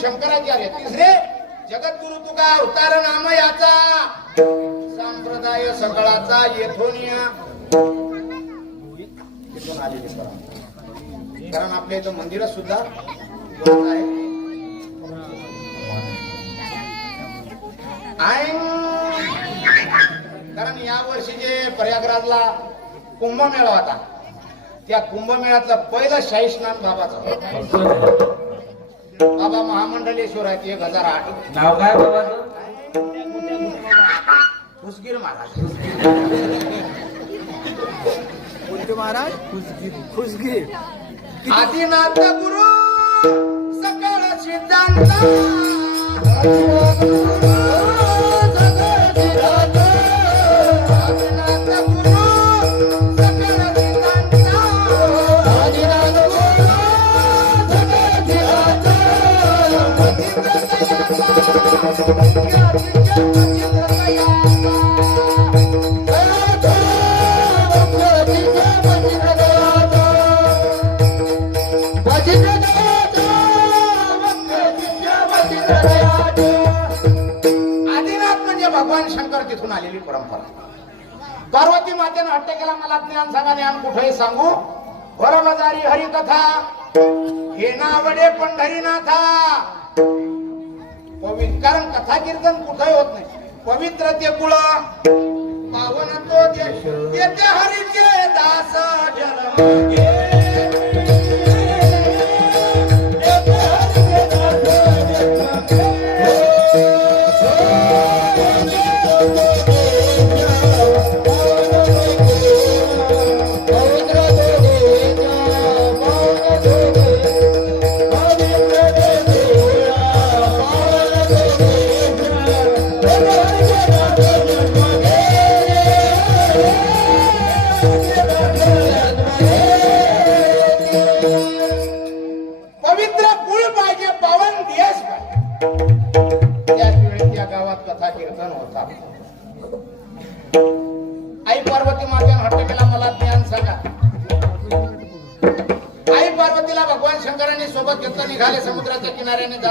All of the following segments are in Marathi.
शंकराचार्य तिसरे जगद्गुरु तुका अवतार नाम याचा. संप्रदाय सकाळाचा येथोनिया. कारण आपल्या इथं मंदिर सुद्धा आहे कारण या वर्षी जे प्रयागराजला कुंभमेळा होता त्या कुंभमेळ्यातलं पहिलं शाही स्नान बाबाचं बाबा महामंडलेश्वर आहेत एक हजार आठ नाव काय बाबाचं खुसगीर महाराज. कोणते महाराज? खुसगिरी खुसगिरी आदिनाथ गुरु सकळ सिद्धांत. आदिनाथ म्हणजे भगवान शंकर तिथून आलेली परंपरा पार्वती मातेनं हट्ट केला मला ज्ञान सांगा ज्ञान कुठेही सांगू वरबजारी हरिकथा हे नावडे पंढरीनाथा पवित्र कारण कथा कीर्तन कुठे होत नाही. पवित्र ते कुळ पावन तो देश तेथे हरीचे दास जन्म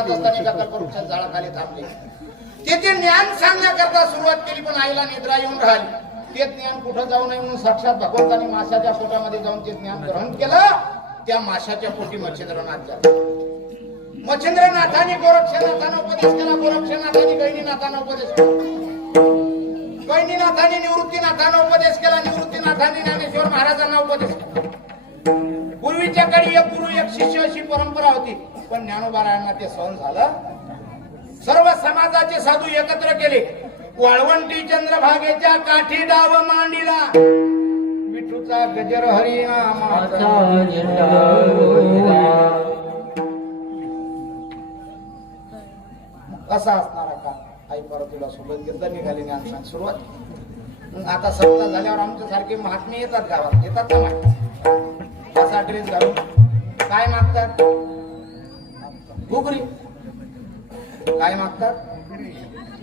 जात असताना एका झाडाखाली थांबले. तेथे ज्ञान सांगण्याकरता सुरुवात केली पण आईला निद्रा येऊन राहिली. ते ज्ञान कुठं जाऊ नये म्हणून साक्षात भगवंतानी माशाच्या पोटामध्ये जाऊन ते ज्ञान ग्रहण केलं त्या माशाच्या पोटी मच्छिंद्रनाथ झाला. मच्छिंद्रनाथाने गोरक्षनाथानं उपदेश केला गोरक्षनाथाने गैनीनाथानं उपदेश केला. गैनीनाथाने निवृत्तीनाथानं उपदेश केला निवृत्तीनाथाने ज्ञानेश्वर महाराजांना उपदेश केला. पूर्वीच्या काळी एक गुरु एक शिष्य अशी परंपरा होती. पण ज्ञानोबारायांना ते सहन झालं सर्व समाजाचे साधू एकत्र केले. वाळवंटी चंद्रभागेच्या काठी डाव मांडीला. विठूचा गजर हरिनामाचा कसा असणार का? आई पार्वतीला सोबत घेतलं निघाली ज्ञान सुरुवात. मग आता सत्ता झाल्यावर आमच्या सारखे महात्मे येतात गावात. येतात माहिती असा ड्रेस घालून काय मागतात? घुगरी. काय मागतात?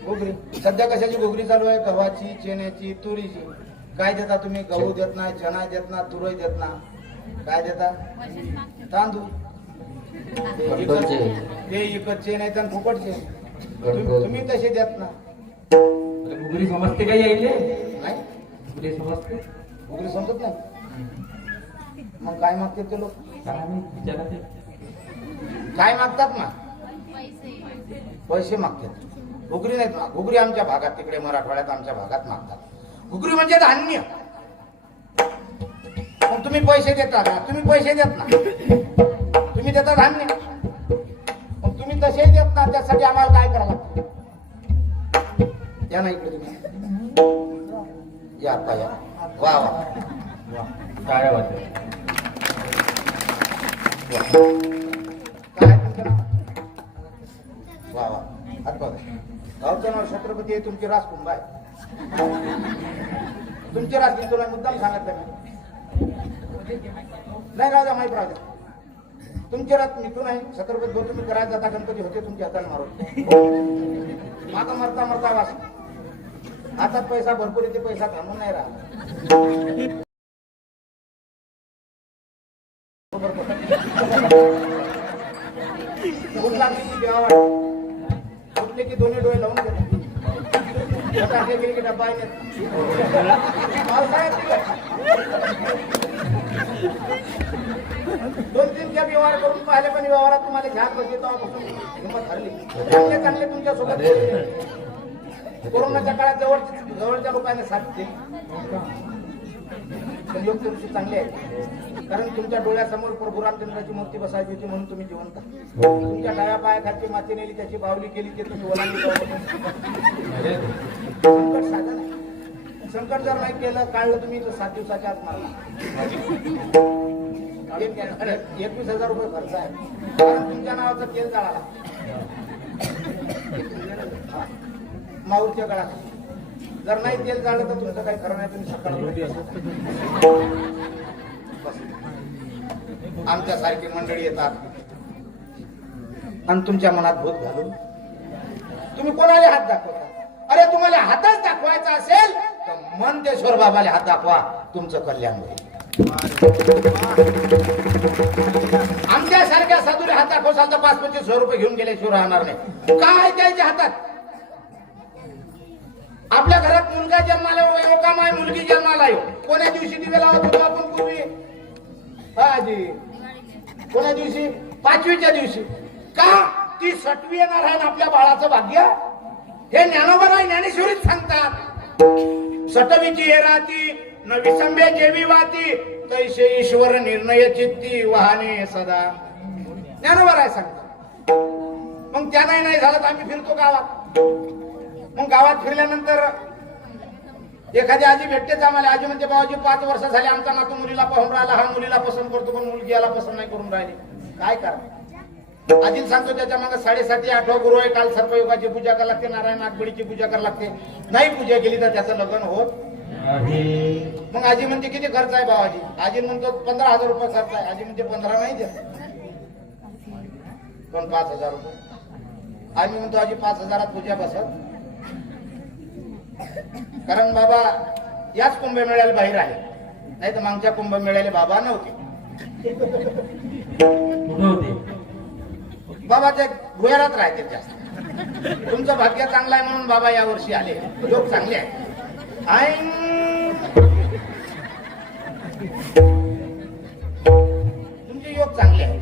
घुगरी. सध्या कशाची घुगरी चालू आहे? गव्हाची चेन्याची तुरीची. काय देता तुम्ही? गहू देत नाही चणा देत ना तुरई देत ना काय देता? तांदूळ. ते इकतचे नाही तर फुकटचे तुम्ही तुम्ही तसे देत ना गुगरी समजते का यायले? नाही. गुगरी समजते? घुगरी समजत नाही. मग काय मागतात ते लोक? काय मागतात ना पैसे. मागतात. घुगरी नाहीत ना घुगरी आमच्या भागात तिकडे मराठवाड्यात आमच्या भागात मागतात. घुगरी म्हणजे धान्य. मग तुम्ही पैसे देता का तुम्ही पैसे देत ना. तुम्ही देता धान्य. मग तुम्ही तसे देत ना त्यासाठी आम्हाला काय करावं लागतं? या ना इकडे तुम्ही. या आता या. वा वा. काय काय तुमचं वा. वा हात गावचं नाव छत्रपती आहे तुमची राजकुंभ आहे. तुमची राजकीय तुला मुद्दाम सांगितलं मी नाही राजा माहीत राजा. तुमचे रात मिथून आहे छत्रपती भाऊ तुम्ही करायला जाता गणपती होते तुमच्या हाताला मारून. माझा मरता मरता वास हातात पैसा भरपूर येते पैसा थांबून नाही राहिला की दोन्ही डोळे लावून गेले की डब्बा दोन तीन कॅब व्यवहार करून पाहिले पण व्यवहारात तुम्हाला घ्या तेव्हापासून हिंमत हरली. चांगले चांगले तुमच्यासोबत कोरोनाच्या काळात जवळ जवळच्या लोकांना साथ दिली. पण योग तुमची चांगली आहे कारण तुमच्या डोळ्यासमोर प्रभू रामचंद्राची मूर्ती बसायची होती म्हणून तुम्ही जिवंत आहात. तुमच्या डाव्या पायाखालची माती नेली त्याची बावली केली ते तुम्ही ओलांडली संकट साधन आहे. संकट जर नाही केलं काढलं तुम्ही तर सात दिवसाच्या आत मारला एक- एकवीस हजार रुपये खर्च आहे. कारण तुमच्या नावाचं तेल जाळाला. हा. माऊरच्या गळात. जर नाही तेल जाळलं तर तुमचं काही खरं नाही तुम्ही सकाळ आमच्यासारखी मंडळी येतात. आणि तुमच्या मनात भूत घालून. तुम्ही कोणाला हात दाखवता? अरे तुम्हाला हातच दाखवायचा असेल तर मनदेश्वर बाबाला हात दाखवा. तुमचं कल्याण होईल. आमच्यासारख्या साधूला हात दाखवसाल तर पाच पंचवीस हजार रुपये घेऊन गेल्याशिवाय राहणार नाही. काय त्याच्या हातात? आपल्या घरात मुलगा जन्माला येऊ का माय मुलगी जन्माला येऊ. कोण्या दिवशी दिवे लावत होतो आपण पूर्वी? हाजी आजी कोण्या दिवशी? पाचवीच्या दिवशी. का? ती सटवी येणार आहे ना आपल्या बाळाचं भाग्य? हे ज्ञानोबा नाही ज्ञानेश्वरीच सांगतात. सटवीची हे राती न विसंबे जेवी वाती तैसे ईश्वर निर्णय चित्ती वाहने सदा. ज्ञानोबा राय सांगतात. मग त्यानाही नाही झालं तर आम्ही फिरतो गावात. मग गावात फिरल्यानंतर एखादी आजी भेटतेच आम्हाला आजी म्हणते बाबाजी पाच वर्ष झाले आमचा नातू मुलीला पाहून राहिला हा मुलीला पसंत करतो पण मुलगी याला पसंत नाही करून राहिली. काय करा? आजी सांगतो त्याच्यामागे साडेसाती आठवा गुरु आहे काल सर्पयोगाची पूजा करावी लागते नारायण नागबडीची पूजा करावी लागते. नाही पूजा केली तर त्याचं लग्न होत मग आजी म्हणते किती खर्च आहे बाबाजी? आजी म्हणतो पंधरा हजार रुपये खर्च आहे. आजी म्हणते पंधरा नाही देत. पण पाच हजार रुपये. आम्ही म्हणतो आजी पाच हजारात पूजा बसत कारण बाबा याच कुंभमेळ्याला बाहेर आहे. नाही तर मागच्या कुंभमेळ्याला बाबा नव्हते. बाबा ते भुयारात राहते जास्त. तुमचं भाग्य चांगलं आहे म्हणून बाबा या वर्षी आले. लोक चांगले आहे आईन. तुमचे योग चांगले आहे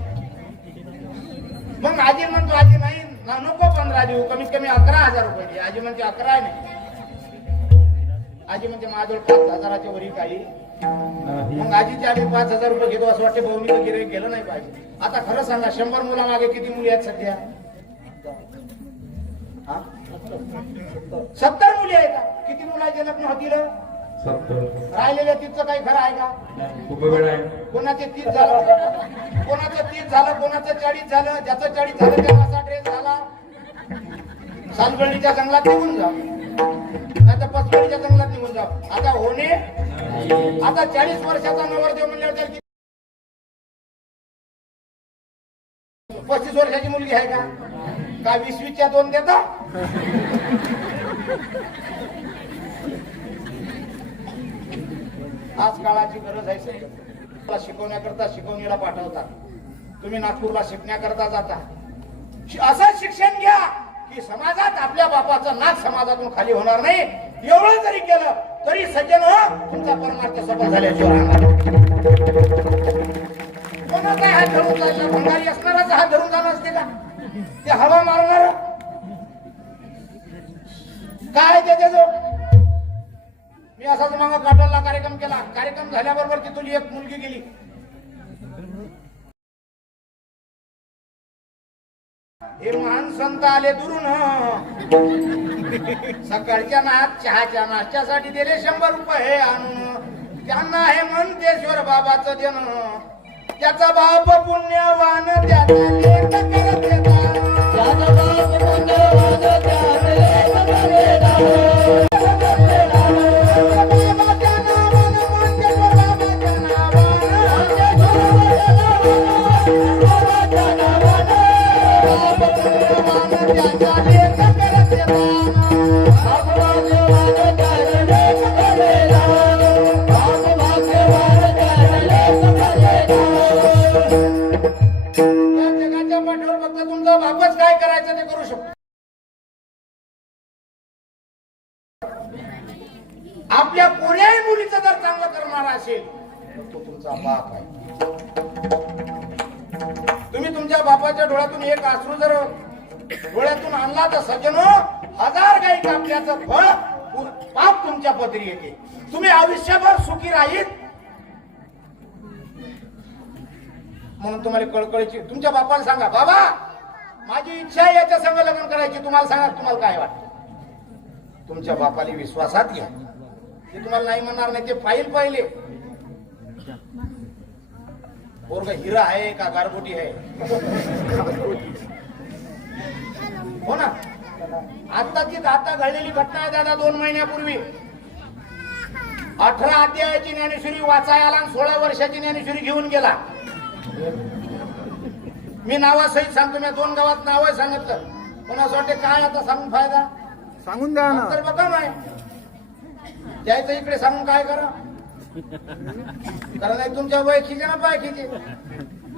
मग आजी म्हणतो आजी नाही ना- नको पंधरा देऊ कमीत कमी अकरा हजार रुपये दे. आजी म्हणते अकरा नाही आजी म्हणते माझ्याजवळ पाच हजाराच्या वरी काही. मग आजीचे आम्ही पाच हजार रुपये घेतो असं वाटते बहुनीचं गिरे गेलं नाही पाहिजे. आता खरं सांगा शंभर मुलामागे किती मुली आहेत सध्या? हा? सत्तर मुली आहेत का? किती मुलाचे लग्न होतील सत्तर. राहिलेल्या तिथचं काही खरं आहे का? खूप वेळ आहे. कोणाचे तीस झालं? कोणाचं तीस झालं? कोणाचं चाळीस झालं? ज्याचं चाळीस झालं त्याला असा ड्रेस झाला. सालगडीच्या जंगलात निघून जा. नाही तर पचगडीच्या जंगलात निघून जा आता होणे? आता चाळीस वर्षाचा नवरदेव म्हणल्यावर पस्तीस वर्षाची मुलगी आहे का? का वीस वीसच्या दोन देता? आज काळाची गरज आहे सर शिकवण्याकरता शिकवणीला पाठवता. तुम्ही नागपूरला शिकण्याकरता जाता. असं शिक्षण घ्या की समाजात आपल्या बापाचं नाक समाजातून खाली होणार नाही. एवढं जरी केलं तरी सज्जन तुमचा परमार्थ सफल झाल्याशिवाय कोणाचा हात धरून चालला भंगारी असणाराचा हात धरून जाणार असते का? ते हवा मारणार? काय त्याच्याजवळ मी असाच मग काटोलला कार्यक्रम केला. कार्यक्रम झाल्याबरोबर तिथून एक मुलगी गेली. हे महान संत आले दुरून. सकाळच्या नात चहाच्या नाश्त्यासाठी दिले शंभर रुपये आणून. त्यांना हे म्हणतेश्वर बाबाचं देणं. त्याचा बाप पुण्यवान त्याचा लेख करत पुण्यवान त्या करणार असेल? तो तुमचा बाप आहे. तुम्ही तुमच्या बापाच्या डोळ्यातून एक अश्रू जर डोळ्यातून आणला तर सज्जन हजार गाई कापल्याचं फळ पाप तुमच्या पदरी येते. तुम्ही आयुष्यभर सुखी राहीत म्हणून तुम्हाला कळकळीची तुमच्या बापाला सांगा बाबा माझी इच्छा आहे याच्या संग लग्न करायची. तुम्हाला सांगा तुम्हाला काय वाटतं? तुमच्या बापाला विश्वासात घ्या. ते तुम्हाला नाही म्हणणार नाही ते पाहिल पहिले. पोरग हिरा आहे का गारगोटी आहे? हो ना? आता घडलेली घटना आहे दादा दोन महिन्यापूर्वी. अठरा अध्यायाची ज्ञानेश्वरी वाचायला आणि सोळा वर्षाची ज्ञानेश्वरी घेऊन गेला. मी नावासहित सांगतो मी दोन गावात नाव सांगितलं. पण असं वाटते काय आता सांगून फायदा? सांगून द्या तर बघा नाही त्याचं इकडे सांगून काय करा? कारण नाही तुमच्या वय खिचे ना पाय खिचे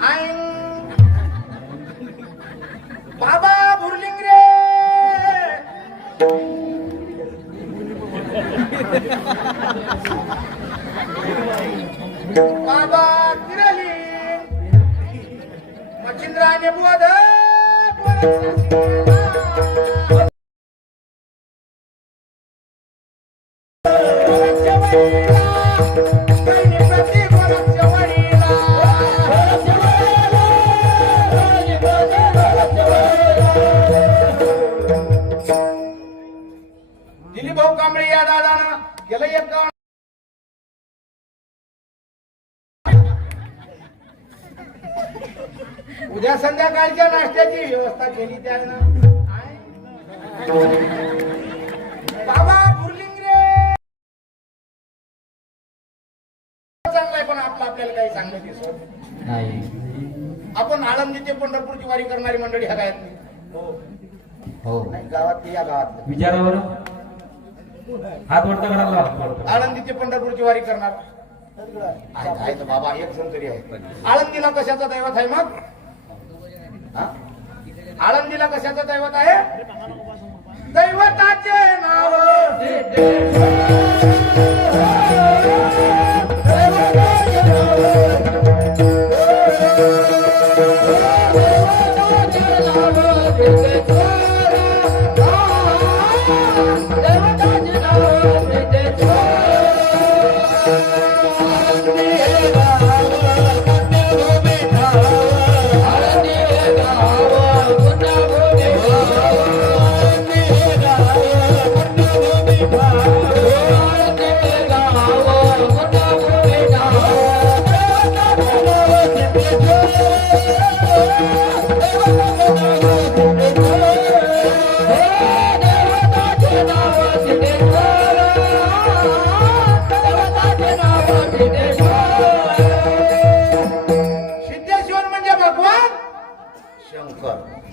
आईं. बाबा भुरलिंग रे. बाबा किरली. मच्छिंद्राने बोध बोध उद्या संध्याकाळच्या नाश्त्याची व्यवस्था केली त्यानं. बाबा चांगलाय पण आपलं आपल्याला काही चांगलं दिसत नाही. आपण आळंदी ते पंढरपूरची वारी करणारी मंडळी ह्या गायत हो. हो. नाही, गावात या गावात विचारावर हात वरता करायला लावा. आळंदी ते पंढरपूरची वारी करणार. बाबा एक जण तरी आहे. आळंदीला कशाचं दैवत आहे मग? आळंदीला कशाचं दैवत आहे?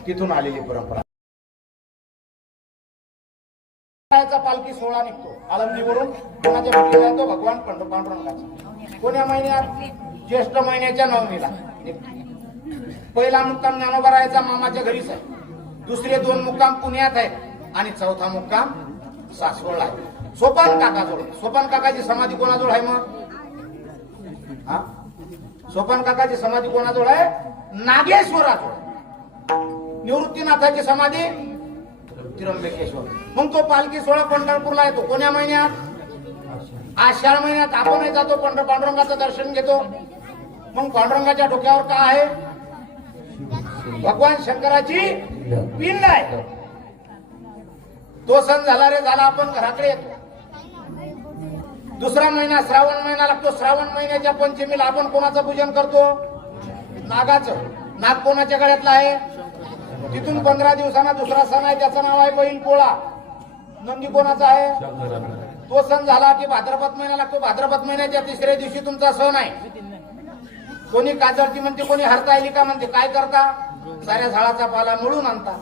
तिथून आलेली परंपरा. पालखी सोहळा निघतो. आळंदीवरून कोणाच्या भेटीला येतो भगवान पंड पांडुरंगाचा. कोण्या महिन्यात? ज्येष्ठ महिन्याच्या नवमीला. पहिला मुक्काम ज्ञानोबरायचा मामाच्या घरीच आहे दुसरे दोन मुक्काम पुण्यात आहेत. आणि चौथा मुक्काम सासवडला आहे. सोपान काकाजवळ सोपान काकाची समाधी कोणाजवळ आहे मग? हा? सोपान काकाची समाधी कोणाजवळ आहे? नागेश्वराजवळ. निवृत्तीनाथाची समाधी त्र्यंबकेश्वर मग तो पालखी सोहळा पंढरपूरला येतो. कोण्या महिन्यात? आषाढ महिन्यात आपणही जातो पंढर पांडुरंगाचं दर्शन घेतो. मग पांडुरंगाच्या डोक्यावर काय आहे? भगवान शंकराची पिंड आहे. तो सण झाला रे झाला आपण घराकडे येतो. दुसरा महिना श्रावण महिना लागतो. श्रावण महिन्याच्या पंचमीला आपण कोणाचं पूजन करतो? नागाचं. नाग कोणाच्या गळ्यातलं आहे? तिथून पंधरा दिवसांना दुसरा सण आहे त्याचं नाव आहे बैल पोळा. नंदी कोणाचा आहे. तो सण झाला की भाद्रपद महिना लागतो. भाद्रपद महिन्याच्या तिसऱ्या दिवशी तुमचा सण आहे. कोणी काजळती म्हणते कोणी हरतायलिका म्हणते काय करता? साऱ्या झाडाचा पाला मिळून आणता.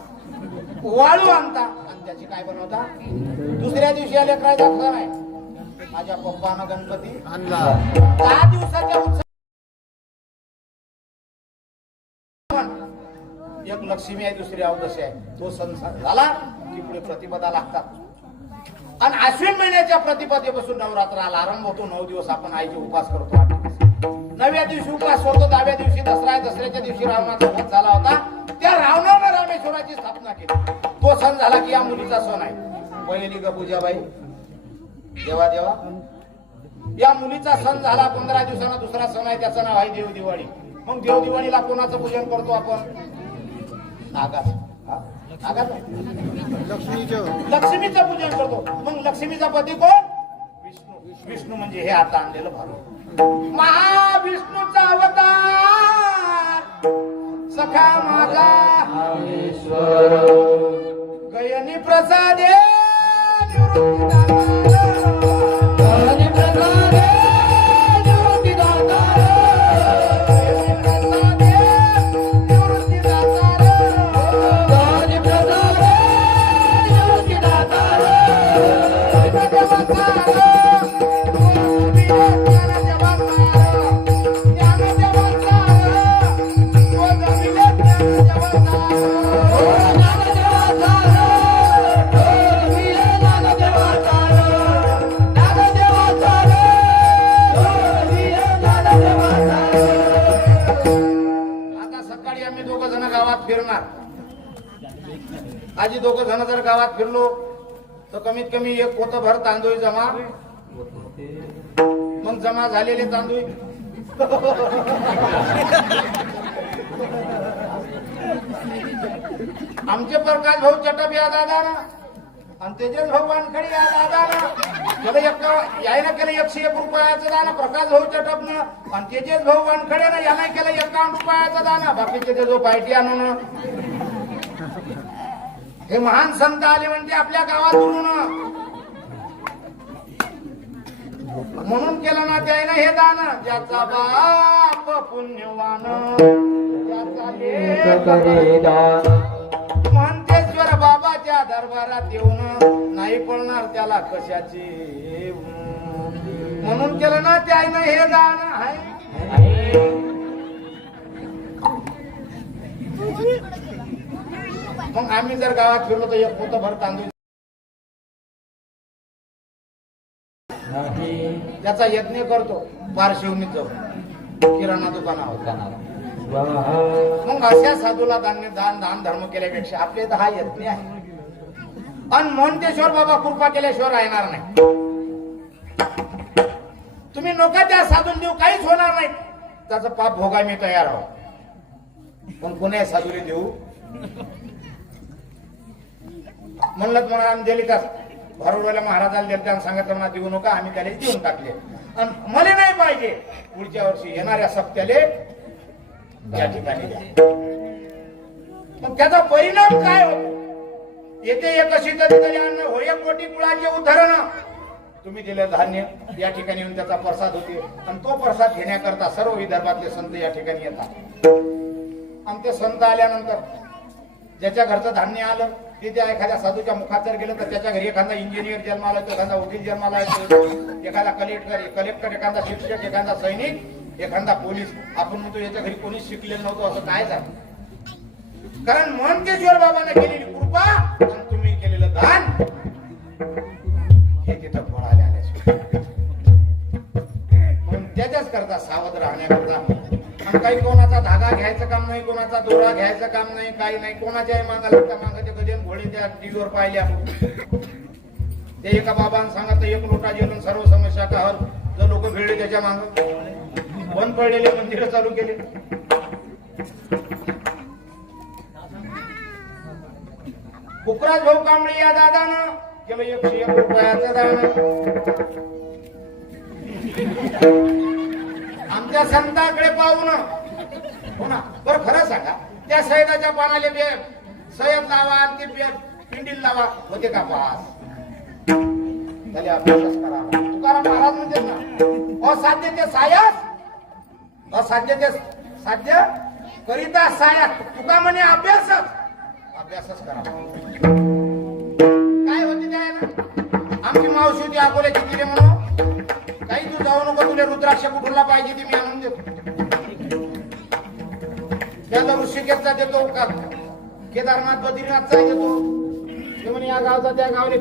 वाळू आणता. आणि त्याची काय बनवता? दुसऱ्या दिवशी या लेकराचा सण आहे. माझ्या पप्पानं गणपती. आणला. दहा दिवसाच्या उत्सव लक्ष्मी आहे दुसरी अवदशी आहे. तो सण झाला की पुढे प्रतिपदा लागतात. आणि अश्विन महिन्याच्या प्रतिपदेपासून नवरात्राला आरंभ होतो नऊ दिवस आपण आईचे उपास करतो. नव्या दिवशी उपास होतो दहाव्या दिवशी दसरा आहे दसऱ्याच्या दिवशी रावणाचा वध झाला होता. त्या रावणानं रामेश्वराची स्थापना केली. तो सण झाला की या मुलीचा सण आहे. पहिली ग पूजाबाई. देवा देवा. या मुलीचा सण झाला पंधरा दिवसांना दुसरा सण आहे त्याचं नाव आहे देव दिवाळी मग देव दिवाळीला कोणाचं पूजन करतो आपण? नागाचं लक्ष्मीचं. लक्ष्मीचं पूजन करतो. मग लक्ष्मीचा पती कोण? विष्णू. विष्णू म्हणजे हे आता आणलेलं भारू महाविष्णूचा अवतार. सखा माझा गयनी प्रसादे. आजी जण जर गावात फिरलो तर कमीत कमी एक पोत भर तांदूळ जमा. मग जमा झालेले तांदूळ. आमचे प्रकाश भाऊ चटप या दादा ना आणि तेजस भाऊ वानखडे या दादा ना त्याला एक यायला केलं एकशे एक रुपयाचं दाना प्रकाश भाऊ चटपनं आणि तेजस भाऊ वानखडे ना याला केलं एकावन्न रुपयाचं दाना. बाकीचे ते जो पायटी आणून हे महान संत आले म्हणते आपल्या गावातून. म्हणून केलं ना त्याने हे दान. ज्याचा बाप पुण्यवान. म्हणतेश्वर बाबाच्या दरबारात येऊन नाही पडणार त्याला कशाची म्हणून केलं ना त्याने हे दान. आहे मग आम्ही जर गावात फिरलो तर एक पोतं भर तांदूळ. त्याचा यज्ञ करतो पारशिवनीत जाऊ किराणा दुकानावर मग अशा साधूला धान्य दान दान धर्म केल्यापेक्षा आपले तर हा यज्ञ आहे. आणि मोहनतेश्वर बाबा कृपा केल्याशिवाय राहणार नाही. तुम्ही नका त्या साधून देऊ काहीच होणार नाही. त्याचं पाप भोगाय मी तयार आहो पण कोण्या साधूला देऊ. म्हणलं म्हणा आम्ही दिली का? भरवड्याला महाराजाला दिलं त्यानं सांगितलं म्हणा देऊ नका आम्ही त्याला देऊन टाकले. आणि मला नाही पाहिजे. पुढच्या वर्षी येणाऱ्या सप्त्याले या ठिकाणी मग त्याचा परिणाम काय होतो? येते एक तरी अन्न होय कोटी कुळाचे उदाहरण. तुम्ही दिलं धान्य या ठिकाणी येऊन त्याचा प्रसाद होते. आणि तो प्रसाद घेण्याकरता सर्व विदर्भातले संत या ठिकाणी येतात. आणि ते संत आल्यानंतर ज्याच्या घरचं धान्य आलं ते त्या एखाद्या साधूच्या मुखात जर गेलं तर त्याच्या घरी एखादा इंजिनियर जन्माला येतो एखादा वकील जन्माला येतो एखादा कलेक्टर कलेक्टर एखादा शिक्षक एखादा सैनिक एखादा पोलीस. आपण म्हणतो याच्या घरी कोणीच शिकलेलं नव्हतं असं काय झालं? कारण मनकेश्वर बाबाने केलेली कृपा आणि तुम्ही केलेलं दान हे तिथं फळाले आल्याशिवाय पण त्याच्याच करता सावध राहण्याकरता. आणि काही कोणाचा धागा घ्यायचं काम नाही कोणाचा दोरा घ्यायचं काम नाही काही नाही. कोणाच्याही मागाला त्या कधी घोडे त्या टीव्हीवर पाहिल्या. ते एका बाबाने सांगत एक लोटा जेवण सर्व समस्या का हल जर लोक भिडले त्याच्या माग. बंद पडलेले मंदिर चालू केले. कुकराज भाऊ कांबळे या दादानं केलं एकशे एक रुपयाचं दान. आमच्या संतांकडे ना हो ना बरं खरं सांगा त्या सैदाच्या पानाले सयत लावा आणि ते बे- पिंडील लावा होते का पास त्याले अभ्यासच करावा तुकाराम महाराज म्हणजे ना असाध्य ते सायस असाध्य ते साध्य करिता सायस. तुका म्हणे अभ्यासच. अभ्यासच करावा काय होते त्या आमची मावशी होती अकोल्याची तिने म्हणून. काही तू जाऊ नको तुला रुद्राक्ष कुठला पाहिजे ती मी आणून देतो. त्याला ऋषिकेशचा देतो का केदारनाथ बद्रीनाथ येतो ते. म्हणे या गावचा त्या गावले